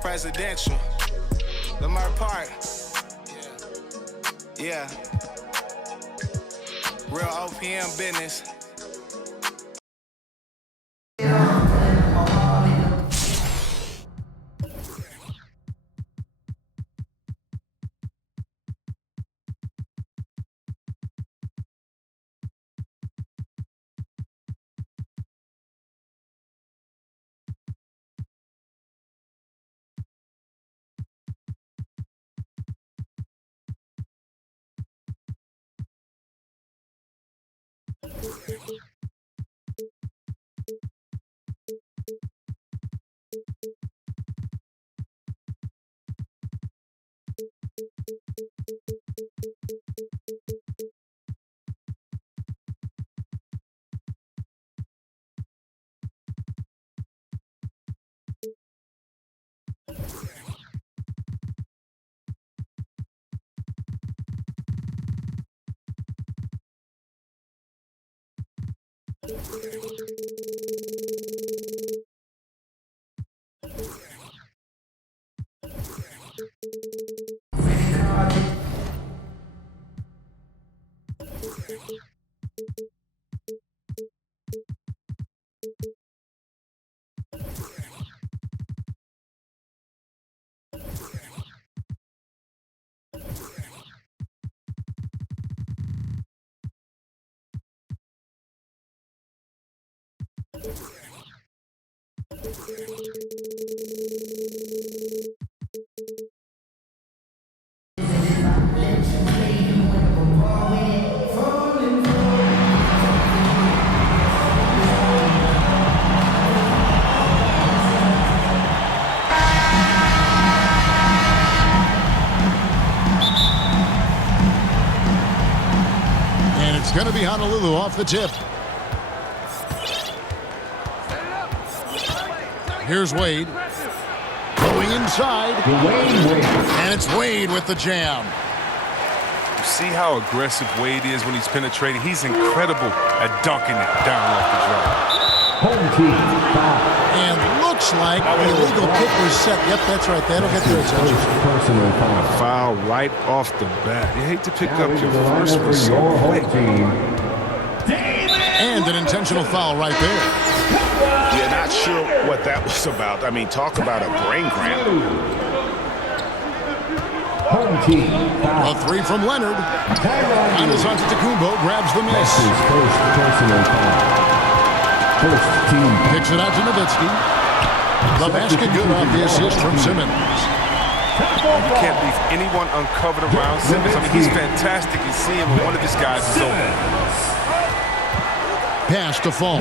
presidential. Lamar Park. Yeah. Real OPM business. It's going to be Honolulu off the tip. Here's Wade. Going inside. And it's Wade with the jam. You see how aggressive Wade is when he's penetrating? He's incredible at dunking it down off the drive. Home team foul. And looks like the illegal kick was set. Yep, that's right. That'll get their attention. Personal foul. A foul right off the bat. You hate to pick up your first one so your quick. home team. And an intentional foul right there. Yeah, not sure what that was about. I mean, talk about a brain cramp. Home team foul. A three from Leonard. Giannis Antetokounmpo grabs the miss. His first personal foul. First team. Kicks it out to Nowitzki. The basket good off the assist from Simmons. You can't leave anyone uncovered around Simmons. I mean, he's fantastic in seeing when one of his guys is open. Pass to Fall.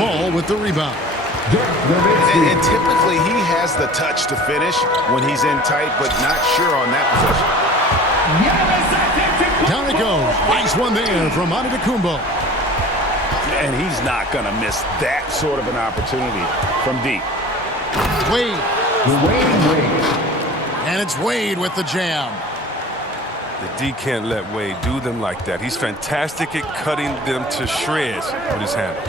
Fall with the rebound. And typically he has the touch to finish when he's in tight, but not sure on that position. Down it goes. Nice one there from Antetokounmpo. And he's not going to miss that sort of an opportunity from deep. Wade. Wade. And it's Wade with the jam. The D can't let Wade do them like that. He's fantastic at cutting them to shreds with his handle.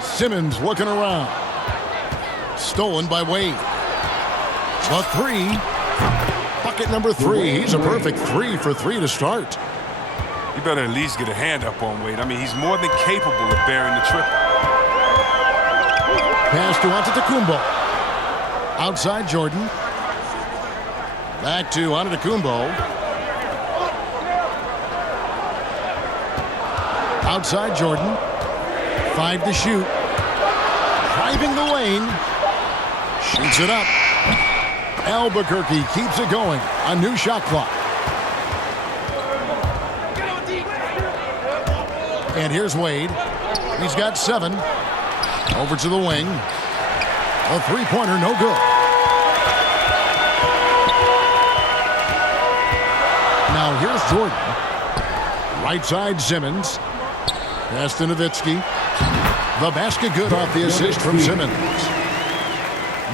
Simmons looking around. Stolen by Wade. A three. Bucket number three. He's a perfect 3 for 3 to start. You better at least get a hand up on Wade. I mean, he's more than capable of bearing the triple. Pass to Antetokounmpo. Outside Jordan. Back to Antetokounmpo. Outside Jordan. 5 to shoot. Driving the lane. Shoots it up. Albuquerque keeps it going. A new shot clock. And here's Wade. He's got 7. Over to the wing. A three-pointer, no good. Now here's Jordan. Right side Simmons. Pass to Nowitzki. The basket good off the assist from Simmons.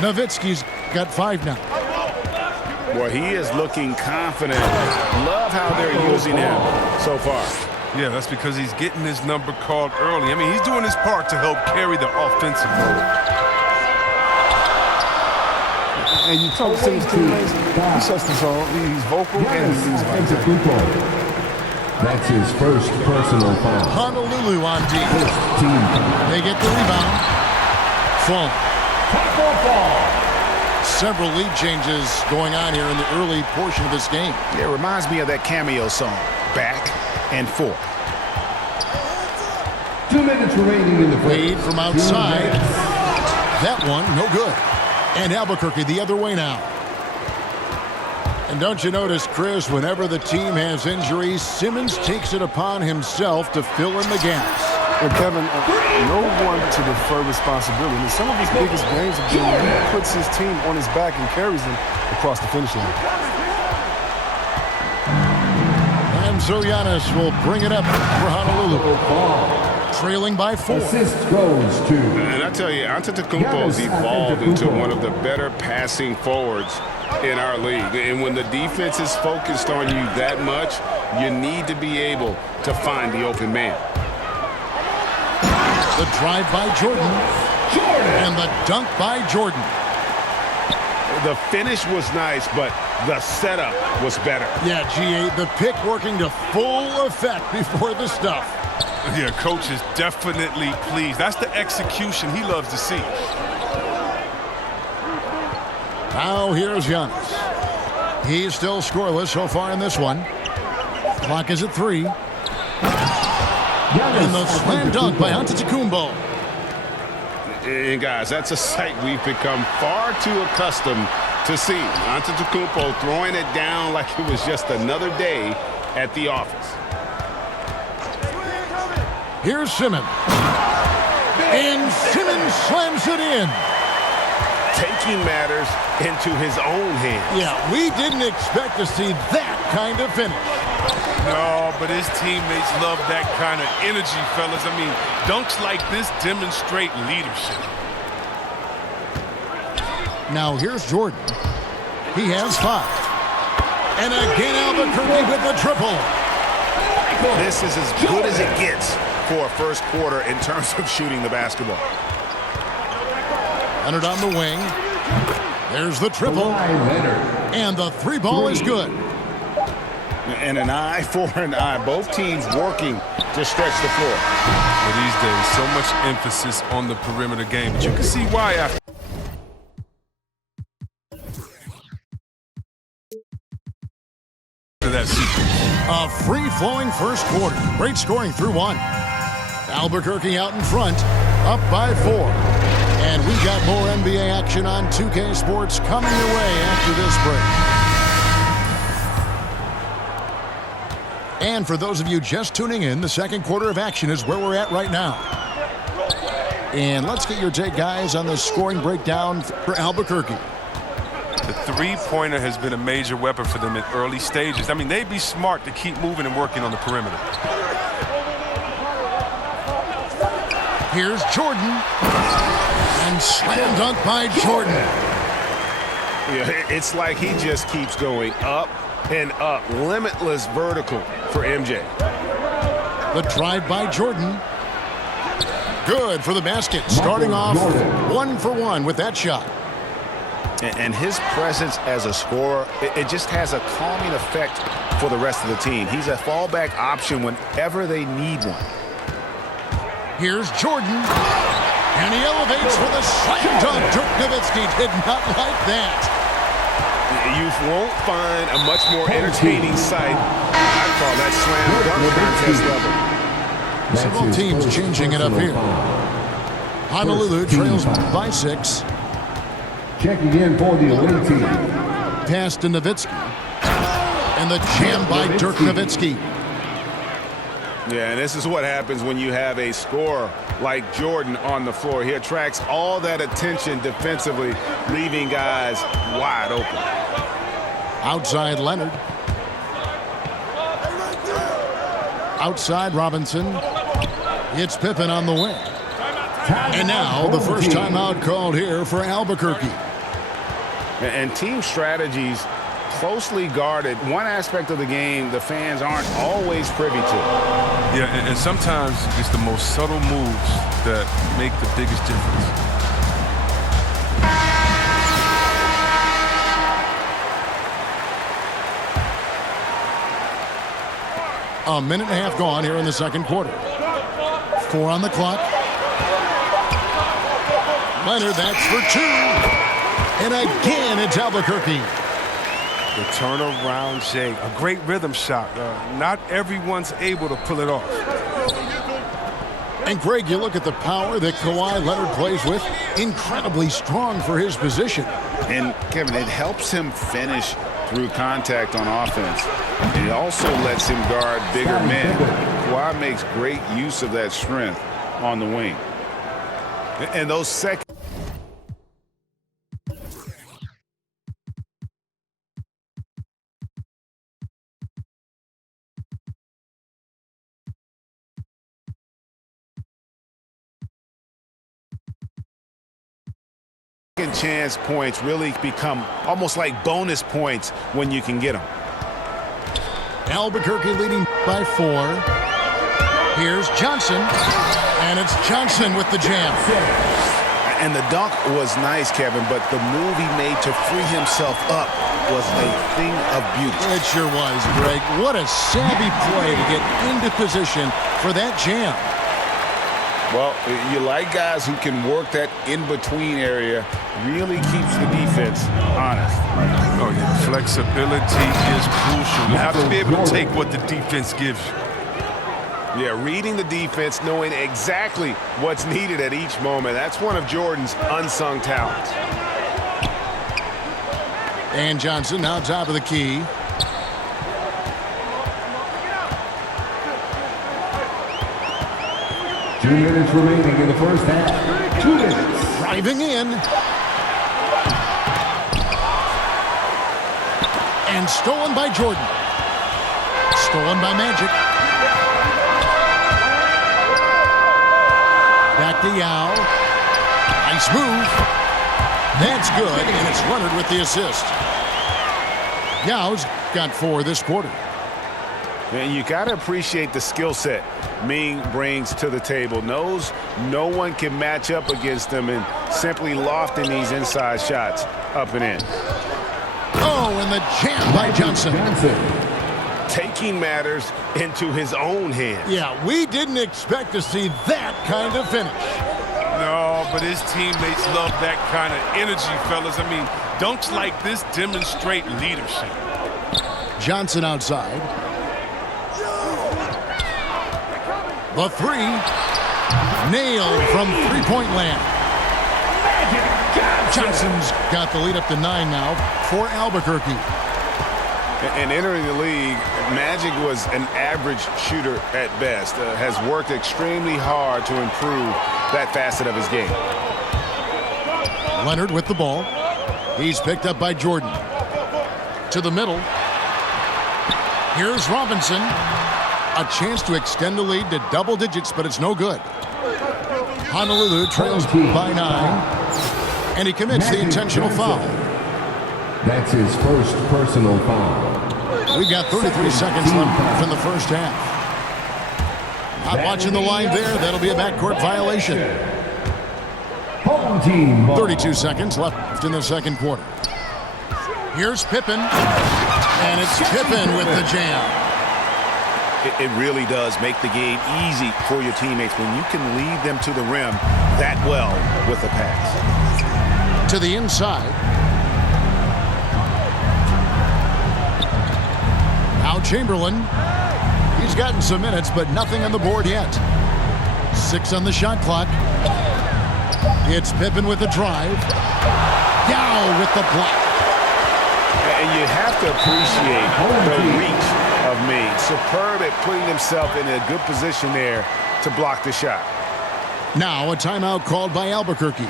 Nowitzki's got 5 now. Boy, he is looking confident. Love how they're using him so far. Yeah, that's because he's getting his number called early. I mean, he's doing his part to help carry the offensive load. And you talk to his teammates, he sets the tone. He's vocal and he's Antetokounmpo. That's his first personal foul. Honolulu on D. First team foul. They get the rebound. Fall. Several lead changes going on here in the early portion of this game. Yeah, it reminds me of that Cameo song, Back and Forth. 2 minutes remaining in the Wade first. from outside. That one, no good. And Albuquerque the other way now. And don't you notice, Chris, whenever the team has injuries, Simmons takes it upon himself to fill in the gaps. And Kevin, no one to defer responsibility. I mean, some of his biggest games have been when he puts his team on his back and carries them across the finish line. And so Giannis will bring it up for Honolulu. Trailing by 4. Assist goes to. And I tell you, Antetokounmpo's evolved into one of the better passing forwards in our league. And when the defense is focused on you that much, you need to be able to find the open man. The drive by Jordan. And the dunk by Jordan. The finish was nice, but the setup was better. Yeah, G8, the pick working to full effect before the stuff. Yeah, coach is definitely pleased. That's the execution he loves to see. Now here's Giannis. He's still scoreless so far in this one. Clock is at 3. And the slam dunk by Antetokounmpo. And guys, that's a sight we've become far too accustomed to seeing. Antetokounmpo throwing it down like it was just another day at the office. Here's Simmons. And Simmons slams it in. Taking matters into his own hands. Yeah, we didn't expect to see that kind of finish. No, but his teammates love that kind of energy, fellas. I mean, dunks like this demonstrate leadership. Now here's Jordan. He has 5. And again Albuquerque with the triple. This is as good as it gets for a first quarter in terms of shooting the basketball. Leonard on the wing. There's the triple. And the 3 ball is good. And an eye for an eye. Both teams working to stretch the floor. Well, these days, so much emphasis on the perimeter game. But you can see why after that sequence. A free-flowing first quarter. Great scoring through 1. Albuquerque out in front, up by 4. And we got more NBA action on 2K Sports coming your way after this break. And for those of you just tuning in, the second quarter of action is where we're at right now. And let's get your take, guys, on the scoring breakdown for Albuquerque. The three-pointer has been a major weapon for them in early stages. I mean, they'd be smart to keep moving and working on the perimeter. Here's Jordan. And slam dunk by Jordan. Yeah, it's like he just keeps going up and up. Limitless vertical for MJ. The drive by Jordan. Good for the basket. Starting off 1 for 1 with that shot. And his presence as a scorer, it just has a calming effect for the rest of the team. He's a fallback option whenever they need one. Here's Jordan. And he elevates for the slam dunk. Dirk Nowitzki did not like that. You won't find a much more entertaining sight. I call that slam dunk contest level. Several teams changing it up here. Honolulu trails by 6. Checking in for the away team. Pass to Nowitzki. And the jam by Dirk Nowitzki. Yeah, and this is what happens when you have a scorer like Jordan on the floor. He attracts all that attention defensively, leaving guys wide open. Outside Leonard. Outside Robinson. It's Pippen on the wing. And now the first timeout called here for Albuquerque. And team strategies closely guarded. One aspect of the game the fans aren't always privy to. Yeah, and sometimes it's the most subtle moves that make the biggest difference. A minute and a half gone here in the second quarter. 4 on the clock. Leonard, that's for 2. And again, it's Albuquerque. The turnaround Jay, a great rhythm shot. Not everyone's able to pull it off. And Greg, you look at the power that Kawhi Leonard plays with. Incredibly strong for his position. And, Kevin, it helps him finish through contact on offense. It also lets him guard bigger men. Kawhi makes great use of that strength on the wing. And those second chance points really become almost like bonus points when you can get them. Albuquerque leading by 4. Here's Johnson. And it's Johnson with the jam. And the dunk was nice, Kevin, but the move he made to free himself up was a thing of beauty. It sure was, Greg. What a savvy play to get into position for that jam. Well, you like guys who can work that in-between area, really keeps the defense honest. Oh, yeah, flexibility is crucial. You have to be able to take what the defense gives you. Yeah, reading the defense, knowing exactly what's needed at each moment. That's one of Jordan's unsung talents. And Johnson now top of the key. Two minutes remaining in the first half. 2 minutes. Driving in. And stolen by Jordan. Stolen by Magic. Back to Yao. Nice move. That's good, and it's Leonard with the assist. Yao's got 4 this quarter. And you got to appreciate the skill set Ming brings to the table. Knows no one can match up against him and simply lofting these inside shots up and in. Oh, and the jam by Johnson. Taking matters into his own hands. Yeah, we didn't expect to see that kind of finish. No, but his teammates love that kind of energy, fellas. I mean, dunks like this demonstrate leadership. Johnson outside. The 3. Nailed from three-point land. Johnson's got the lead up to 9 now for Albuquerque. And entering the league, Magic was an average shooter at best. Has worked extremely hard to improve that facet of his game. Leonard with the ball. He's picked up by Jordan. To the middle. Here's Robinson. A chance to extend the lead to double digits, but it's no good. Honolulu trails by 9. And he commits the intentional foul. That's his first personal foul. We've got 33 seconds left in the first half. Not watching the line there. That'll be a backcourt violation. Home team ball. 32 seconds left in the second quarter. Here's Pippen. And it's Pippen with the jam. It really does make the game easy for your teammates when you can lead them to the rim that well with a pass. To the inside. Now Chamberlain. He's gotten some minutes, but nothing on the board yet. 6 on the shot clock. It's Pippen with the drive. Yao with the block. And you have to appreciate the reach of Ming. Superb at putting himself in a good position there to block the shot. Now a timeout called by Albuquerque.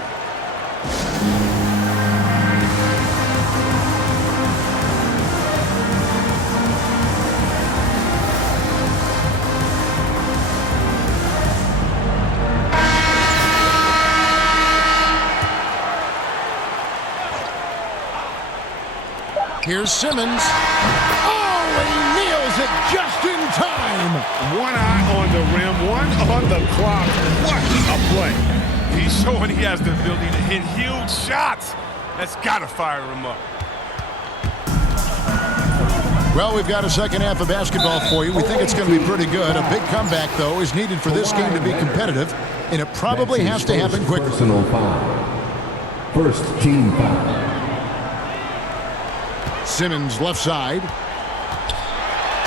Here's Simmons. Oh, he nails it just in time. One eye on the rim, one on the clock. What a play. He's showing he has the ability to hit huge shots. That's got to fire him up. Well, we've got a second half of basketball for you. We think it's going to be pretty good. A big comeback, though, is needed for this game to be competitive, and it probably has to happen quickly. Personal foul. First team foul. Simmons left side.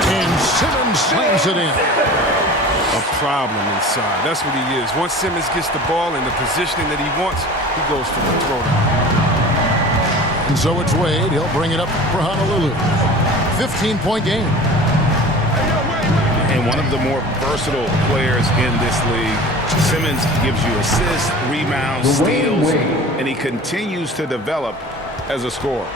And Simmons slams it in. A problem inside. That's what he is. Once Simmons gets the ball in the positioning that he wants, he goes for the throwdown. And so it's Wade. He'll bring it up for Honolulu. 15-point game. And one of the more versatile players in this league. Simmons gives you assists, rebounds, steals, and he continues to develop as a scorer.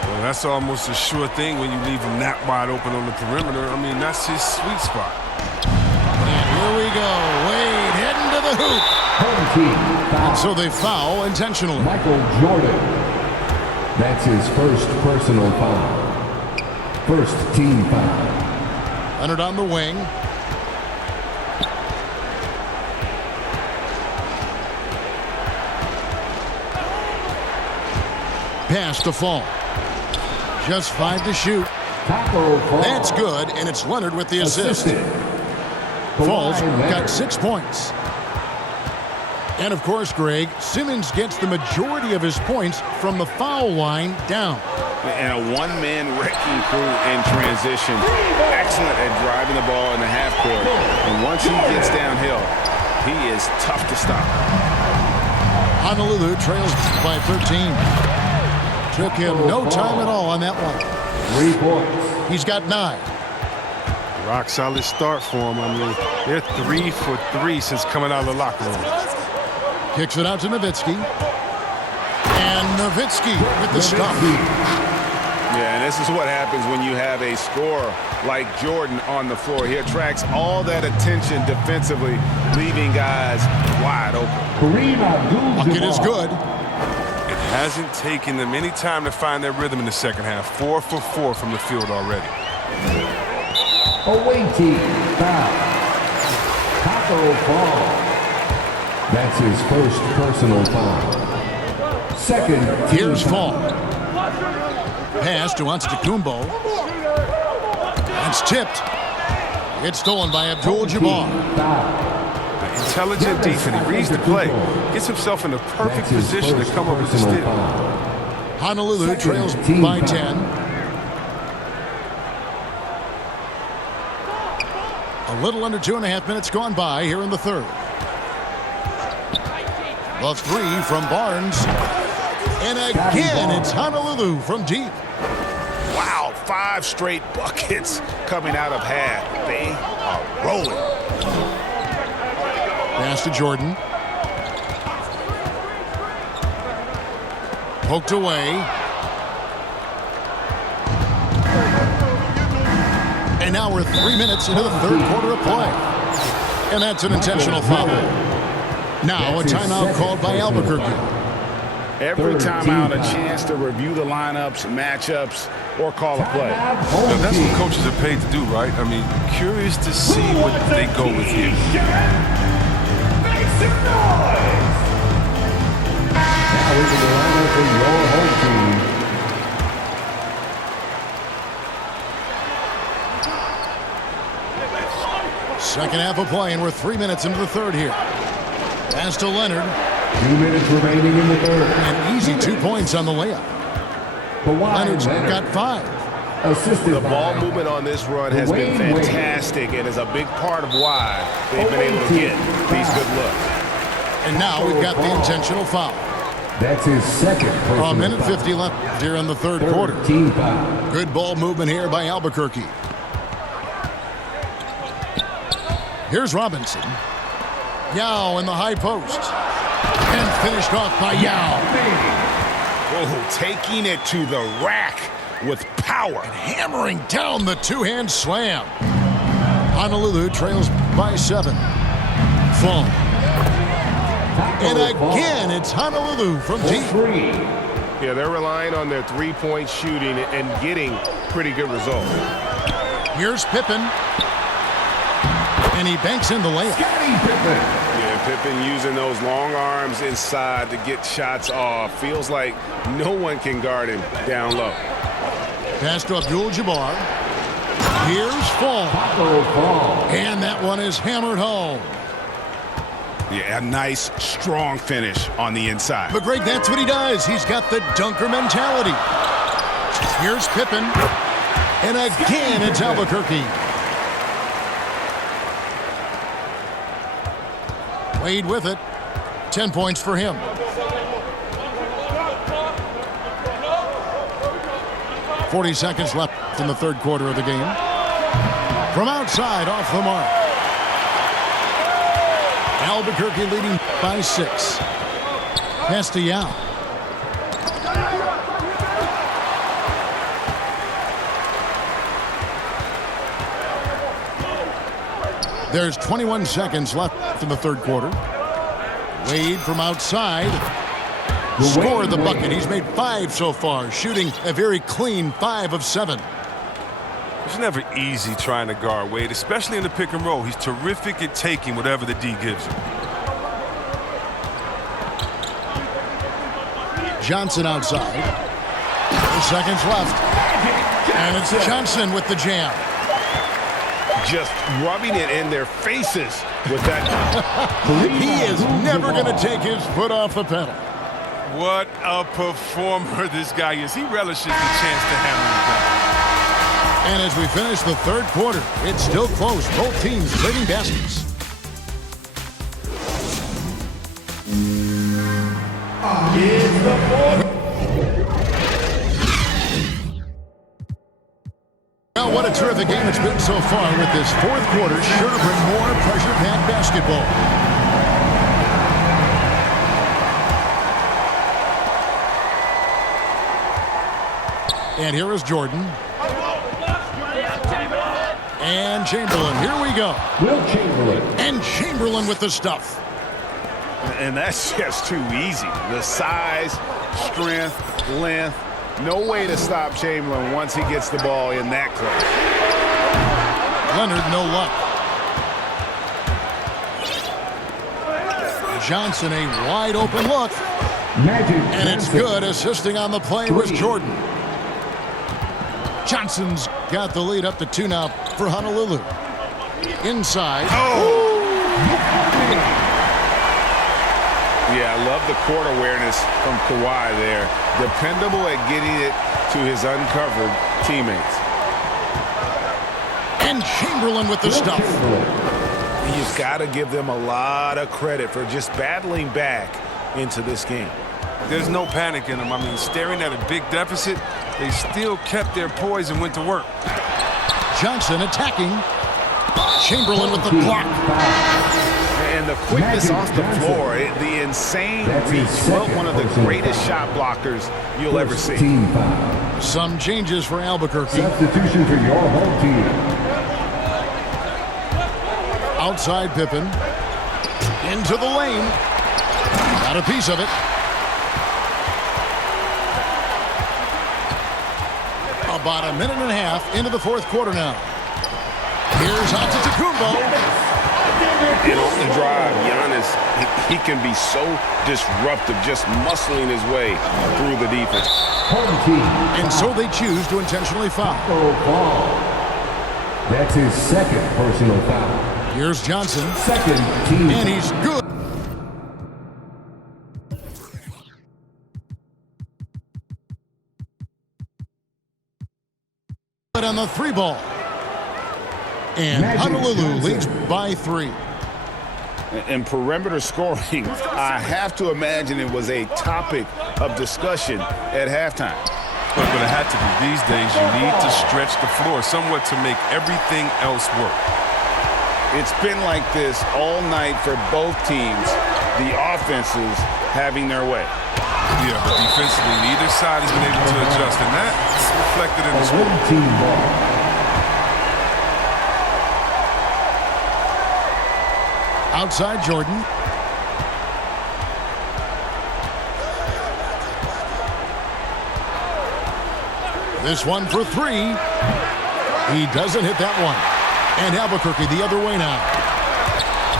Well, that's almost a sure thing when you leave him that wide open on the perimeter. I mean, that's his sweet spot. And here we go. Wade heading to the hoop. Home team foul. And so they foul intentionally. Michael Jordan. That's his first personal foul. First team foul. Leonard on the wing. Pass to Fall. Just 5 to shoot. That's good, and it's Leonard with the assist. Falls got 6 points. And of course, Greg, Simmons gets the majority of his points from the foul line down. And a one-man wrecking crew in transition. Excellent at driving the ball in the half court. And once he gets downhill, he is tough to stop. Honolulu trails by 13. Took him no time at all on that one. 3 points. He's got 9. Rock solid start for him. I mean, they're 3 for 3 since coming out of the locker room. Kicks it out to Nowitzki. And Nowitzki with the stop. Yeah, and this is what happens when you have a scorer like Jordan on the floor. He attracts all that attention defensively, leaving guys wide open. Bucket is good. It hasn't taken them any time to find their rhythm in the second half. 4 for 4 from the field already. Away team foul. Taco Fall. That's his first personal foul. Second team Here's foul. Fall. Pass to Antetokounmpo. That's tipped. It's stolen by Abdul-Jabbar. Intelligent defense. He reads the play. Gets himself in the perfect position to come up with the steal. Honolulu trails by 10. A little under 2.5 minutes gone by here in the third. The 3 from Barnes. And again, it's Honolulu from deep. Wow, 5 straight buckets coming out of half. They are rolling. Pass to Jordan. Poked away. And now we're 3 minutes into the third quarter of play. And that's an intentional foul. Now a timeout called by Albuquerque. Every timeout, a chance to review the lineups, matchups, or call a play. Now, that's what coaches are paid to do, right? I mean, curious to see what they go with here. Make some noise! Now into the lineup for your home team. Second half of play, and we're 3 minutes into the third here. Pass to Leonard. 2 minutes remaining in the third. An easy 2 points on the layup. Leonard's got 5. Assisted The ball movement on this run has been fantastic and is a big part of why they've been able to get these good looks. And now we've got the intentional foul. That's his second personal A minute foul. 50 left here in the third quarter. Team foul. Good ball movement here by Albuquerque. Here's Robinson. Yao in the high post. And finished off by Yao. Oh, taking it to the rack with power. Hammering down the two-hand slam. Honolulu trails by 7. Fall. And again, it's Honolulu from deep. Yeah, they're relying on their three-point shooting and getting pretty good results. Here's Pippen. And he banks in the layup. Yeah, Pippen using those long arms inside to get shots off. Feels like no one can guard him down low. Pass to Abdul-Jabbar. Here's Fall. And that one is hammered home. Yeah, a nice, strong finish on the inside. But Greg, that's what he does. He's got the dunker mentality. Here's Pippen. And again, it's Albuquerque. Wade with it. 10 points for him. .40 seconds left in the third quarter of the game. From outside, off the mark. Albuquerque leading by 6. Pass to Yao. There's 21 seconds left in the third quarter. Wade from outside. Scored the bucket. He's made 5 so far, shooting a very clean 5 of 7. It's never easy trying to guard Wade, especially in the pick and roll. He's terrific at taking whatever the D gives him. Johnson outside. 4 seconds left. And it's Johnson with the jam. Just rubbing it in their faces with that. He is never going to take his foot off the pedal. What a performer this guy is. He relishes the chance to hammer him down. And as we finish the third quarter, it's still close. Both teams trading baskets. Well, what a terrific game it's been so far with this fourth quarter. Sure to bring more pressure-packed basketball. And here is Jordan. And Chamberlain. Here we go. Will Chamberlain. And Chamberlain with the stuff. And that's just too easy. The size, strength, length. No way to stop Chamberlain once he gets the ball in that close. Leonard, no luck. Johnson, a wide open look. And it's good. Assisting on the play was Jordan. Johnson's got the lead up to 2 now for Honolulu. Inside. Yeah, I love the court awareness from Kawhi there. Dependable at getting it to his uncovered teammates. And Chamberlain with the stuff. You've got to give them a lot of credit for just battling back into this game. There's no panic in them. I mean, staring at a big deficit, they still kept their poise and went to work. Johnson attacking. Chamberlain with the block. And the quickness off the floor, the insane reach, one of the greatest shot blockers you'll ever see. Some changes for Albuquerque. Substitution for your home team. Outside Pippen. Into the lane. Got a piece of it. About a minute and a half into the fourth quarter now. Here's Antetokounmpo. And on the drive, Giannis, he can be so disruptive, just muscling his way through the defense. Home team. And so they choose to intentionally foul. That's his second personal foul. Here's Johnson. Second team. And he's good. On the 3 ball. And Honolulu leads by 3. And perimeter scoring, I have to imagine it was a topic of discussion at halftime. But it had to be. These days, you need to stretch the floor somewhat to make everything else work. It's been like this all night for both teams, the offenses having their way. Yeah, but defensively, neither side has been able to adjust, and that's reflected in the score. Team ball. Outside Jordan. This one for three. He doesn't hit that one. And Albuquerque the other way now.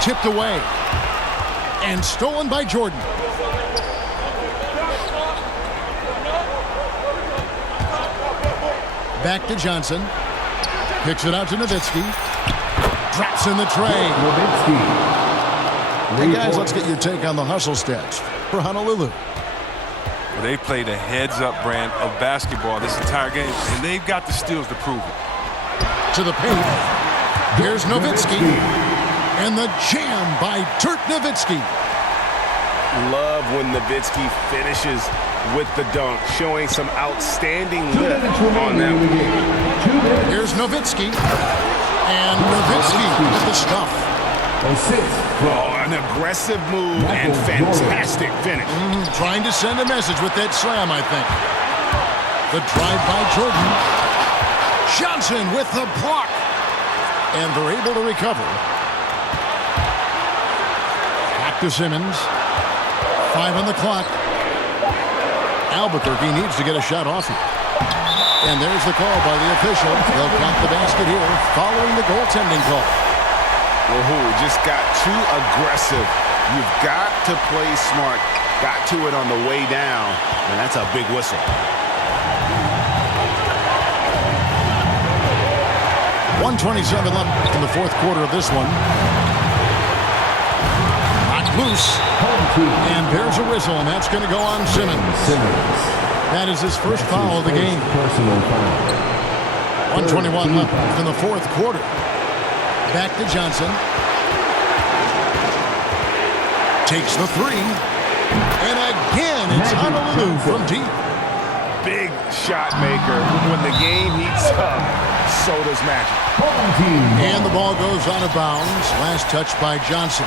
Tipped away. And stolen by Jordan. Back to Johnson. Picks it out to Nowitzki. Drops in the tray. Nowitzki. Hey guys, let's get your take on the hustle stats for Honolulu. Well, they played a heads-up brand of basketball this entire game, and they've got the steals to prove it. To the paint. Here's Nowitzki. And the jam by Dirk Nowitzki. Love when Nowitzki finishes with the dunk, showing some outstanding lift on that one. Here's Nowitzki. And Nowitzki with the stuff. Oh, an aggressive move and fantastic finish. Trying to send a message with that slam, I think. The drive by Jordan. Johnson with the block. And they're able to recover. Back to Simmons. 5 on the clock. Albuquerque needs to get a shot off it. And there's the call by the official. They'll count the basket here following the goaltending call. Wahoo just got too aggressive. You've got to play smart. Got to it on the way down, and that's a big whistle. .127 left in the fourth quarter of this one. Knocked loose. And there's a whistle, and that's going to go on Simmons. That is his first foul of the game. 1:21 left in the fourth quarter. Back to Johnson. Takes the three. And again, it's Honolulu from deep. Big shot maker. When the game heats up, so does magic. And the ball goes out of bounds. Last touch by Johnson.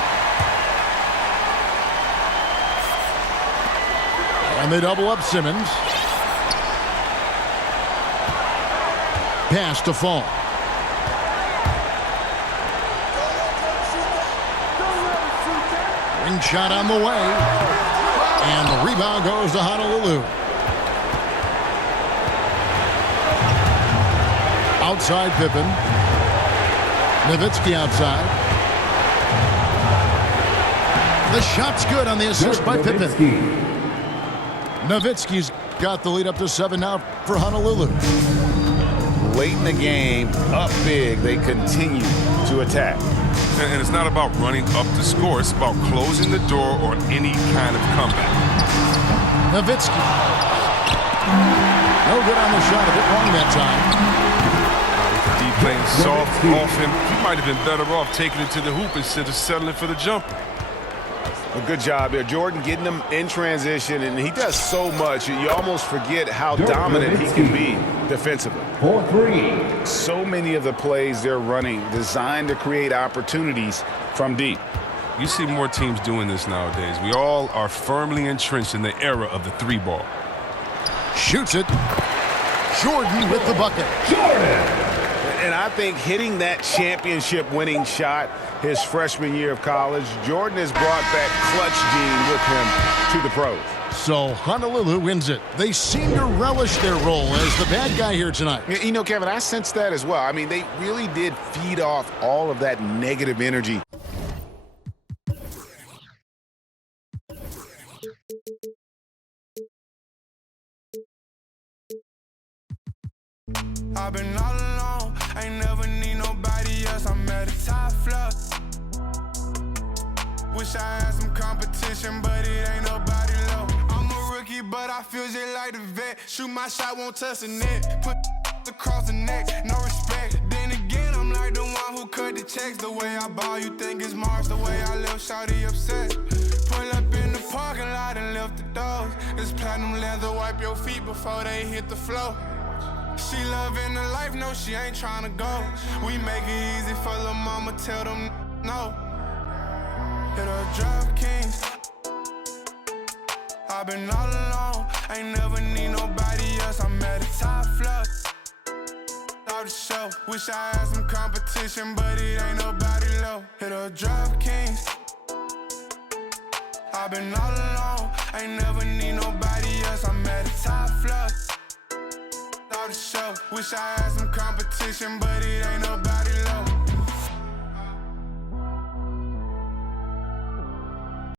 And they double up Simmons. Pass to Fall. Ring shot on the way. And the rebound goes to Honolulu. Outside Pippen. Nowitzki outside. The shot's good on the assist by Pippen. Nowitzki's got the lead up to 7 now for Honolulu. Late in the game, up big, they continue to attack. And it's not about running up to score. It's about closing the door on any kind of comeback. Nowitzki. No good on the shot. A bit wrong that time. Deep playing soft off him. He might have been better off taking it to the hoop instead of settling for the jumper. A good job there. Jordan getting him in transition, and he does so much. You almost forget how dominant he can be defensively. 4-3. So many of the plays they're running designed to create opportunities from deep. You see more teams doing this nowadays. We all are firmly entrenched in the era of the three ball. Shoots it. Jordan with the bucket. And I think hitting that championship-winning shot his freshman year of college, Jordan has brought that clutch gene with him to the pros. So Honolulu wins it. They seem to relish their role as the bad guy here tonight. You know, Kevin, I sense that as well. I mean, they really did feed off all of that negative energy. I've been all alone, ain't never need nobody else. I'm at the top floor. Wish I had some competition, but it ain't nobody low. I'm a rookie, but I feel just like the vet. Shoot my shot, won't touch the net. Put across the neck, no respect. Then again, I'm like the one who cut the checks. The way I ball, you think it's Mars. The way I left shawty upset. Pull up in the parking lot and lift the doors. This platinum leather, wipe your feet before they hit the floor. She loving the life, no, she ain't tryna go. We make it easy for the mama, tell them no. Hit her drop kings. I've been all alone, ain't never need nobody else. I'm at the top floor. Off the show, wish I had some competition, but it ain't nobody low. Hit her drop kings. I've been all alone, ain't never need nobody else. I'm at the top floor. All the low. Wish I had some competition, but it ain't nobody